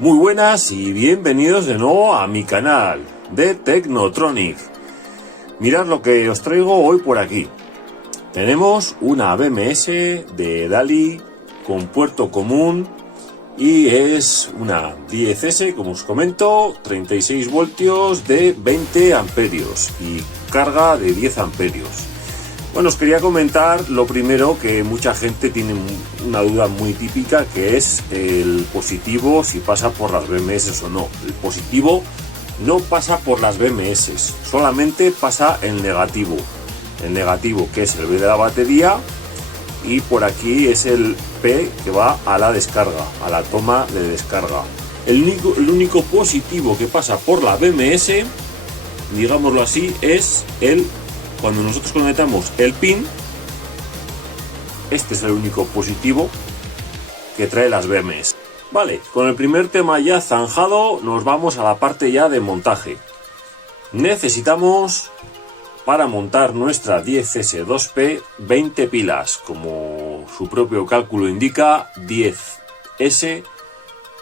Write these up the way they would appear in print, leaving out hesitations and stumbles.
Muy buenas y bienvenidos de nuevo a mi canal de Technotronic. Mirad lo que os traigo hoy por aquí. Tenemos una BMS de DALI con puerto común y es una 10S, como os comento, 36 voltios de 20 amperios y carga de 10 amperios. Bueno, os quería comentar lo primero, que mucha gente tiene una duda muy típica, que es el positivo, si pasa por las BMS o no. El positivo no pasa por las BMS, solamente pasa el negativo. El negativo, que es el B de la batería, y por aquí es el P que va a la descarga, a la toma de descarga. El único positivo que pasa por la BMS, digámoslo así, es cuando nosotros conectamos el pin. Este es el único positivo que trae las BMS. Vale, con el primer tema ya zanjado, nos vamos a la parte ya de montaje. Necesitamos, para montar nuestra 10S2P, 20 pilas, como su propio cálculo indica, 10S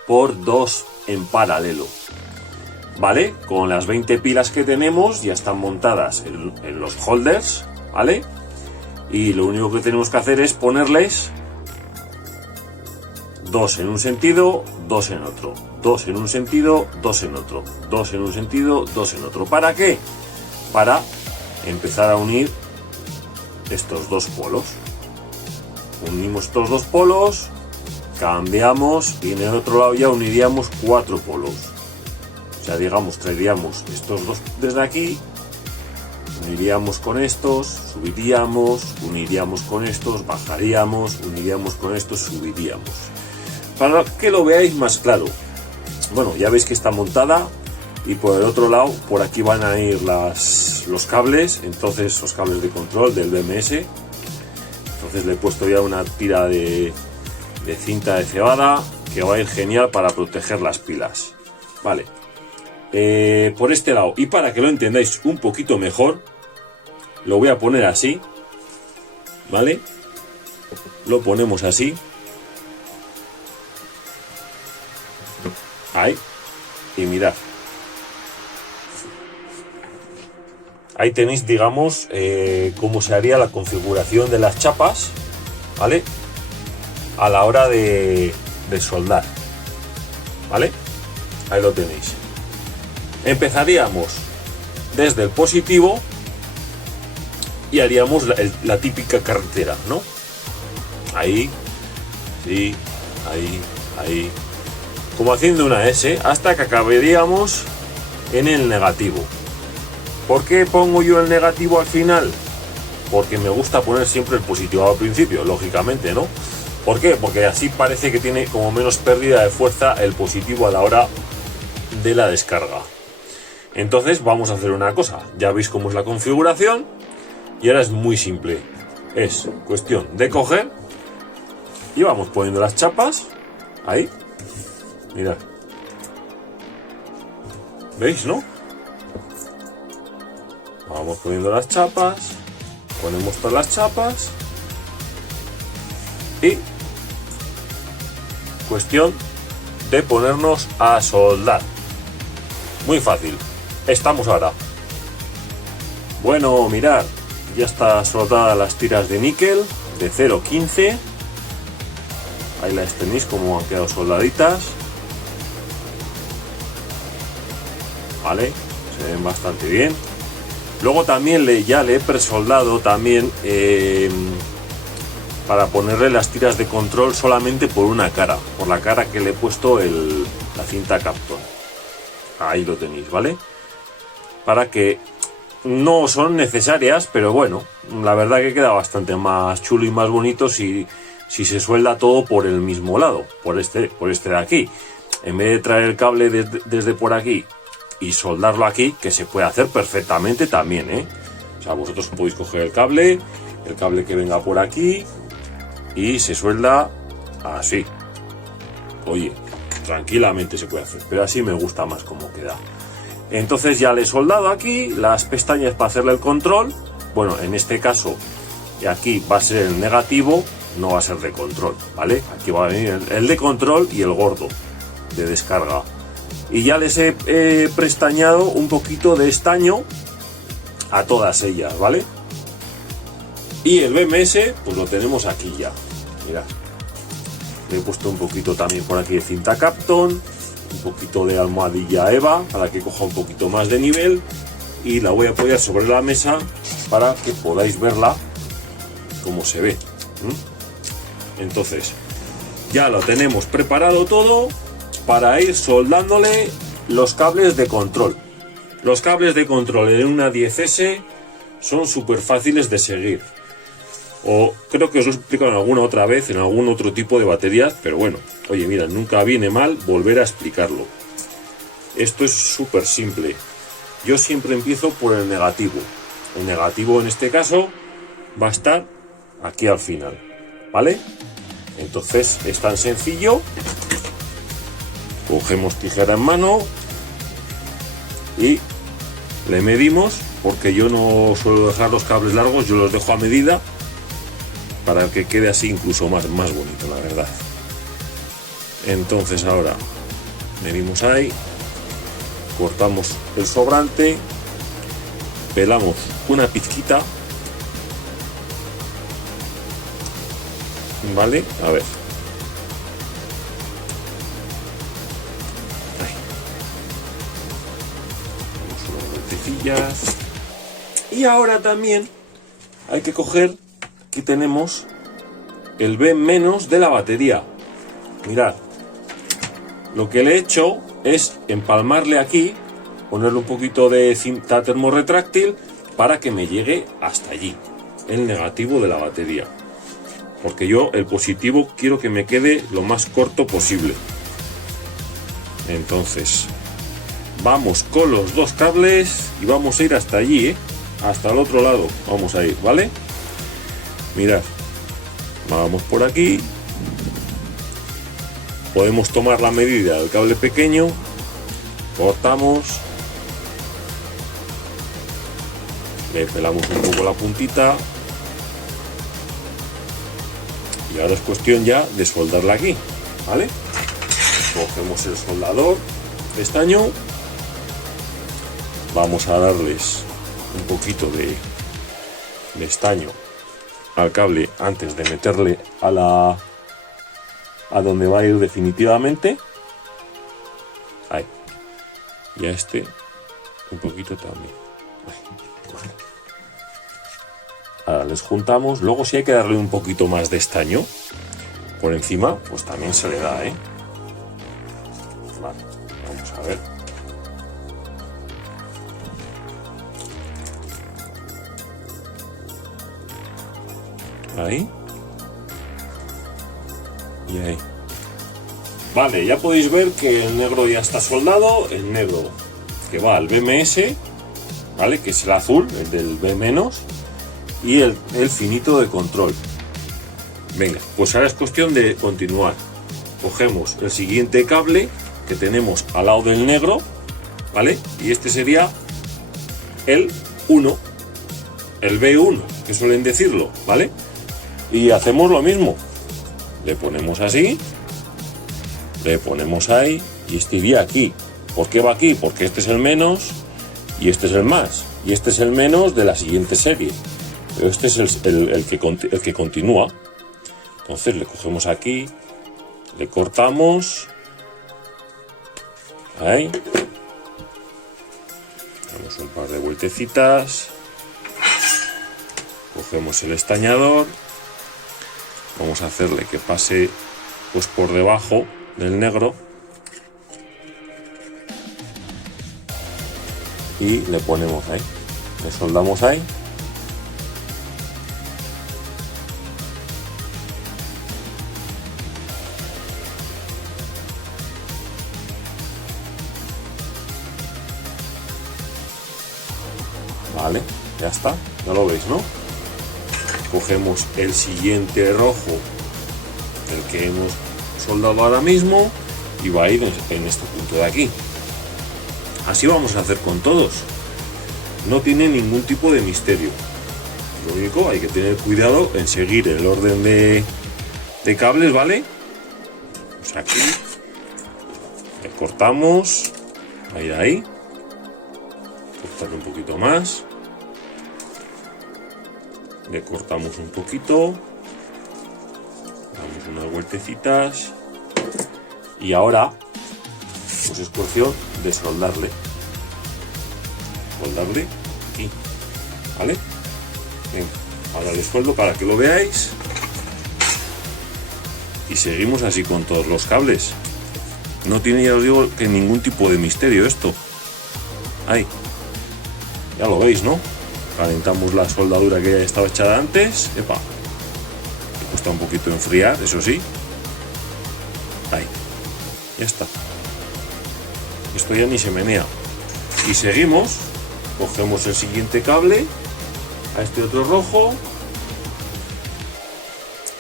por 2 en paralelo. Vale, con las 20 pilas que tenemos ya están montadas en los holders, ¿vale? Y lo único que tenemos que hacer es ponerles 2 en un sentido, 2 en otro, 2 en un sentido, 2 en otro, 2 en un sentido, 2 en otro. ¿Para qué? Para empezar a unir estos dos polos. Unimos estos dos polos, cambiamos y en el otro lado ya uniríamos 4 polos. O sea, digamos, traeríamos estos dos desde aquí, uniríamos con estos, subiríamos, uniríamos con estos, bajaríamos, uniríamos con estos, subiríamos. Para que lo veáis más claro. Bueno, ya veis que está montada y por el otro lado, por aquí van a ir los cables, entonces los cables de control del BMS. Entonces le he puesto ya una tira de cinta de cebada que va a ir genial para proteger las pilas. Vale. Por este lado, y para que lo entendáis un poquito mejor, lo voy a poner así, ¿vale? Lo ponemos así, ahí, y mirad, ahí tenéis, digamos, cómo se haría la configuración de las chapas, ¿vale? A la hora de soldar, ¿vale? Ahí lo tenéis. Empezaríamos desde el positivo y haríamos la típica carretera, ¿no? Ahí, sí, ahí, como haciendo una S, hasta que acabaríamos en el negativo. ¿Por qué pongo yo el negativo al final? Porque me gusta poner siempre el positivo al principio, lógicamente, ¿no? ¿Por qué? Porque así parece que tiene como menos pérdida de fuerza el positivo a la hora de la descarga. Entonces vamos a hacer una cosa, ya veis cómo es la configuración y ahora es muy simple, es cuestión de coger y vamos poniendo las chapas, ahí, mirad, ¿veis, no? Vamos poniendo las chapas, ponemos todas las chapas y cuestión de ponernos a soldar, muy fácil. Estamos ahora. Bueno, mirad, ya está soldada las tiras de níquel de 0,15. Ahí las tenéis como han quedado soldaditas. Vale, se ven bastante bien. Luego también ya le he presoldado también para ponerle las tiras de control solamente por una cara, por la cara que le he puesto la cinta Kapton. Ahí lo tenéis, ¿vale? Para que no son necesarias, pero bueno, la verdad que queda bastante más chulo y más bonito si se suelda todo por el mismo lado, por este de aquí. En vez de traer el cable desde por aquí y soldarlo aquí, que se puede hacer perfectamente también, ¿eh? O sea, vosotros podéis coger el cable que venga por aquí y se suelda así. Oye, tranquilamente se puede hacer, pero así me gusta más cómo queda. Entonces ya le he soldado aquí las pestañas para hacerle el control. Bueno, en este caso aquí va a ser el negativo, no va a ser de control, ¿vale? Aquí va a venir el de control y el gordo. de descarga. Y ya les he prestañado un poquito de estaño a todas ellas, ¿vale? Y el BMS pues lo tenemos aquí ya. Mirad, le he puesto un poquito también por aquí de cinta Kapton, un poquito de almohadilla Eva para que coja un poquito más de nivel, y la voy a apoyar sobre la mesa para que podáis verla como se ve. Entonces ya lo tenemos preparado todo para ir soldándole los cables de control. Los cables de control en una 10S son súper fáciles de seguir. O creo que os lo he explicado en alguna otra vez, en algún otro tipo de batería, pero bueno, oye, mira, nunca viene mal volver a explicarlo. Esto es súper simple. Yo siempre empiezo por el negativo. El negativo en este caso va a estar aquí al final, ¿vale? Entonces es tan sencillo. Cogemos tijera en mano y le medimos, porque yo no suelo dejar los cables largos, yo los dejo a medida para que quede así incluso más bonito, la verdad. Entonces ahora medimos ahí, cortamos el sobrante, pelamos una pizquita, ¿vale? A ver. Ahí. Vamos unas vueltecillas. Y ahora también hay que coger, aquí tenemos el B- de la batería. Mirad, lo que le he hecho es empalmarle aquí, ponerle un poquito de cinta termorretráctil para que me llegue hasta allí, el negativo de la batería. Porque yo el positivo quiero que me quede lo más corto posible. Entonces vamos con los dos cables y vamos a ir hasta allí, hasta el otro lado vamos a ir, ¿vale? Mirad, vamos por aquí, podemos tomar la medida del cable pequeño, cortamos, le pelamos un poco la puntita y ahora es cuestión ya de soldarla aquí, ¿vale? Cogemos el soldador de estaño, vamos a darles un poquito de estaño al cable antes de meterle a donde va a ir definitivamente. Ahí. Y a este un poquito también. Ahí. Vale. Ahora les juntamos. Luego si hay que darle un poquito más de estaño por encima, pues también se le da, Vale, vamos a ver. Ahí y ahí. Vale, ya podéis ver que el negro ya está soldado, el negro que va al BMS, ¿vale? Que es el azul, el del B-, y el finito de control. Venga, pues ahora es cuestión de continuar. Cogemos el siguiente cable que tenemos al lado del negro, ¿vale? Y este sería el 1, el B1, que suelen decirlo, ¿vale? Y hacemos lo mismo. Le ponemos así, le ponemos ahí y este iría aquí. ¿Por qué va aquí? Porque este es el menos y este es el más. Y este es el menos de la siguiente serie. Pero este es el que continúa. Entonces le cogemos aquí, le cortamos. Ahí. Damos un par de vueltecitas. Cogemos el estañador. Vamos a hacerle que pase pues por debajo del negro y le ponemos ahí, le soldamos ahí. Vale, ya está, ya lo veis, ¿no? Cogemos el siguiente rojo, el que hemos soldado ahora mismo, y va a ir en este punto de aquí. Así vamos a hacer con todos. No tiene ningún tipo de misterio. Lo único, hay que tener cuidado en seguir el orden de cables, ¿vale? Pues aquí Le cortamos, ahí, cortarle un poquito más, le cortamos un poquito, damos unas vueltecitas y ahora pues es cuestión de soldarle aquí, ¿vale? Bien, ahora le sueldo para que lo veáis y seguimos así con todos los cables. No tiene, ya os digo, que ningún tipo de misterio esto. Ahí, ya lo veis, ¿no? Calentamos la soldadura que ya estaba echada antes. Epa, me cuesta un poquito enfriar, eso sí. Ahí, ya está. Esto ya ni se menea. Y seguimos, cogemos el siguiente cable, a este otro rojo,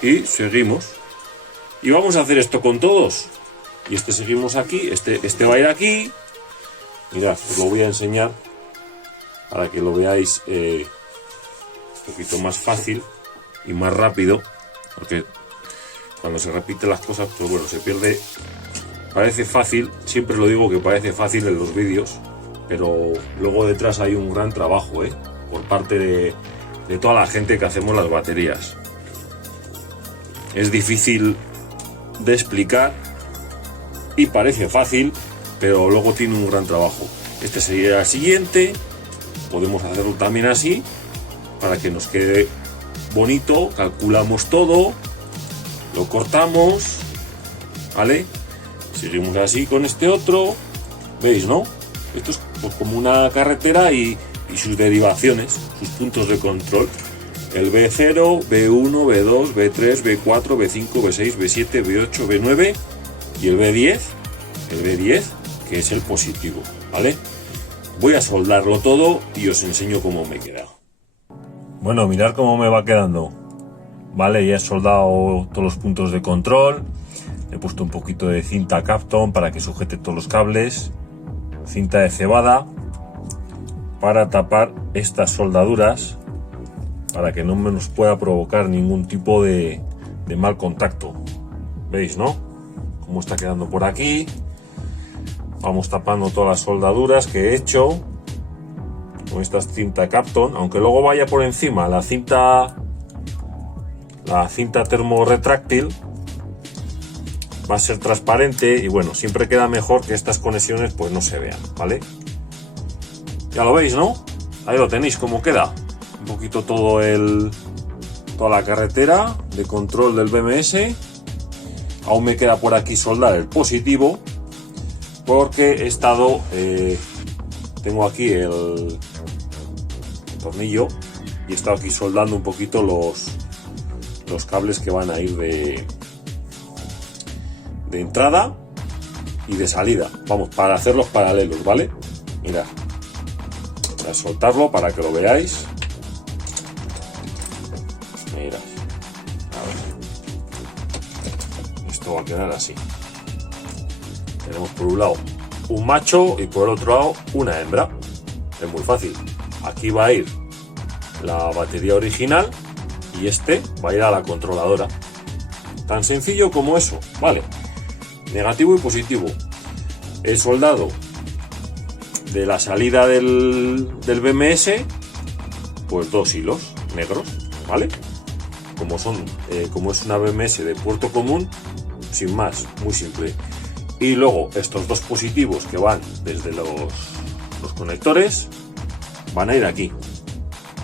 y seguimos. Y vamos a hacer esto con todos. Y este seguimos aquí, este va a ir aquí. Mirad, os lo voy a enseñar para que lo veáis un poquito más fácil y más rápido, porque cuando se repiten las cosas, pues bueno, se pierde. Parece fácil, siempre lo digo que parece fácil en los vídeos, pero luego detrás hay un gran trabajo, por parte de toda la gente que hacemos las baterías. Es difícil de explicar y parece fácil, pero luego tiene un gran trabajo. Este sería el siguiente, podemos hacerlo también así para que nos quede bonito. Calculamos todo, lo cortamos, ¿vale? Seguimos así con este otro, ¿veis, no? Esto es pues como una carretera y sus derivaciones, sus puntos de control. El B0, B1, B2, B3, B4, B5, B6, B7, B8, B9 y el B10, que es el positivo, ¿vale? Voy a soldarlo todo y os enseño cómo me queda. Bueno, mirad cómo me va quedando. Vale, ya he soldado todos los puntos de control. He puesto un poquito de cinta Kapton para que sujete todos los cables. Cinta de cebada para tapar estas soldaduras, para que no nos pueda provocar ningún tipo de mal contacto. ¿Veis, no? Cómo está quedando por aquí. Vamos tapando todas las soldaduras que he hecho con esta cinta Kapton, aunque luego vaya por encima la cinta termorretráctil, va a ser transparente y bueno, siempre queda mejor que estas conexiones pues no se vean, ¿vale? Ya lo veis, ¿no? Ahí lo tenéis cómo queda. Un poquito toda la carretera de control del BMS. Aún me queda por aquí soldar el positivo, porque he estado tengo aquí el tornillo y he estado aquí soldando un poquito los cables que van a ir de entrada y de salida, vamos, para hacerlos paralelos, ¿vale? Mirad, voy a soltarlo para que lo veáis. Mirad, a ver, esto va a quedar así. Tenemos por un lado un macho y por el otro lado una hembra. Es muy fácil. Aquí va a ir la batería original y este va a ir a la controladora. Tan sencillo como eso, ¿vale? Negativo y positivo. He soldado de la salida del BMS pues dos hilos negros, ¿vale? Como es una BMS de puerto común, sin más, muy simple. Y luego estos dos positivos que van desde los conectores van a ir aquí,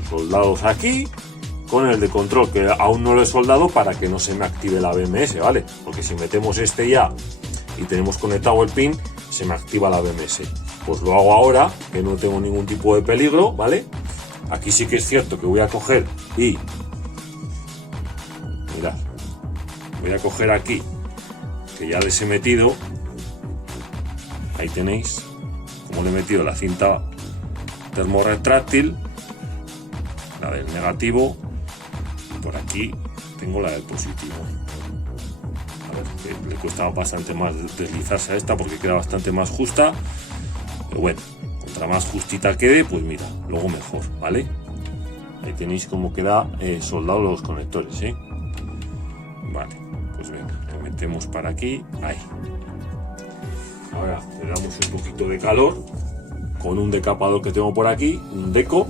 soldados aquí, con el de control que aún no lo he soldado para que no se me active la BMS, ¿vale? Porque si metemos este ya y tenemos conectado el pin, se me activa la BMS. Pues lo hago ahora, que no tengo ningún tipo de peligro, ¿vale? Aquí sí que es cierto que voy a coger y... mirad, voy a coger aquí, que ya les he metido, ahí tenéis como le he metido la cinta termorretráctil, la del negativo, y por aquí tengo la del positivo. A ver, que le cuesta bastante más deslizarse a esta porque queda bastante más justa, pero bueno, contra más justita quede, pues mira, luego mejor, ¿vale? Ahí tenéis cómo queda soldados los conectores, ¿eh? Vale, pues venga, le metemos para aquí, ahí. Ahora le damos un poquito de calor con un decapador que tengo por aquí, un Deco,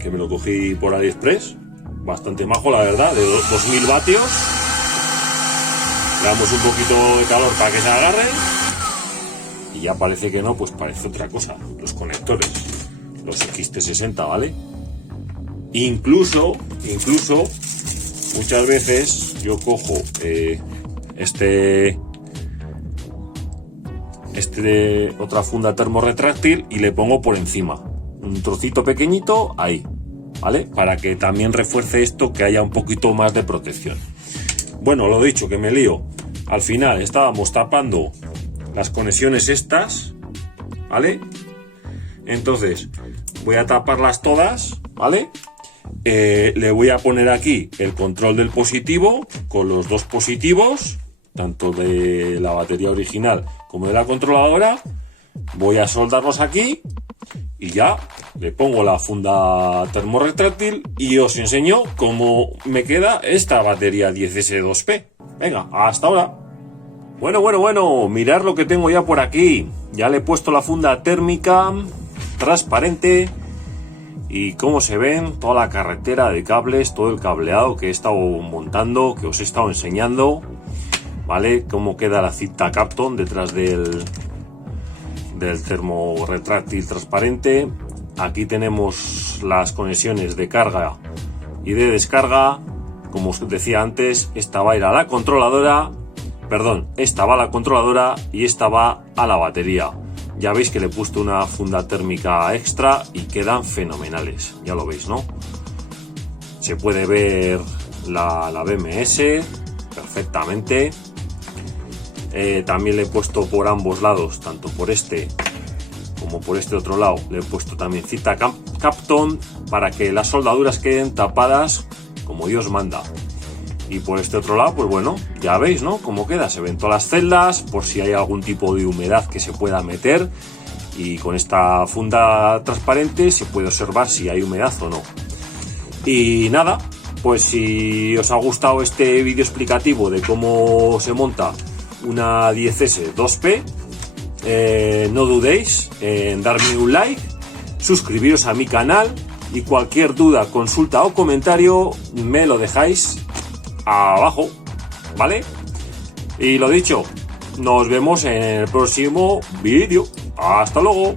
que me lo cogí por AliExpress, bastante majo la verdad, de 2000 vatios. Le damos un poquito de calor para que se agarre y ya parece que no, pues parece otra cosa. Los conectores, los XT60, ¿vale? Incluso muchas veces yo cojo otra funda termorretráctil y le pongo por encima un trocito pequeñito ahí, ¿vale? Para que también refuerce esto, que haya un poquito más de protección. Bueno, lo dicho, que me lío. Al final estábamos tapando las conexiones estas, ¿vale? Entonces voy a taparlas todas, ¿vale? Le voy a poner aquí el control del positivo con los dos positivos, tanto de la batería original como de la controladora. Voy a soldarlos aquí y ya le pongo la funda termorretráctil y os enseño cómo me queda esta batería 10S2P. Venga, hasta ahora. Bueno, mirad lo que tengo ya por aquí. Ya le he puesto la funda térmica transparente y cómo se ven toda la carretera de cables, todo el cableado que he estado montando, que os he estado enseñando, ¿vale? Cómo queda la cinta Kapton detrás del termorretráctil transparente. Aquí tenemos las conexiones de carga y de descarga. Como os decía antes, esta va a ir a la controladora, esta va a la controladora y esta va a la batería. Ya veis que le he puesto una funda térmica extra y quedan fenomenales, ya lo veis, ¿no? Se puede ver la BMS perfectamente. También le he puesto por ambos lados, tanto por este como por este otro lado, le he puesto también cinta Kapton para que las soldaduras queden tapadas como Dios manda. Y por este otro lado, pues bueno, ya veis, ¿no? Cómo queda, se ven todas las celdas, por si hay algún tipo de humedad que se pueda meter. Y con esta funda transparente se puede observar si hay humedad o no. Y nada, pues si os ha gustado este vídeo explicativo de cómo se monta una 10S 2P, no dudéis en darme un like, suscribiros a mi canal y cualquier duda, consulta o comentario me lo dejáis abajo, ¿vale? Y lo dicho, nos vemos en el próximo vídeo. Hasta luego.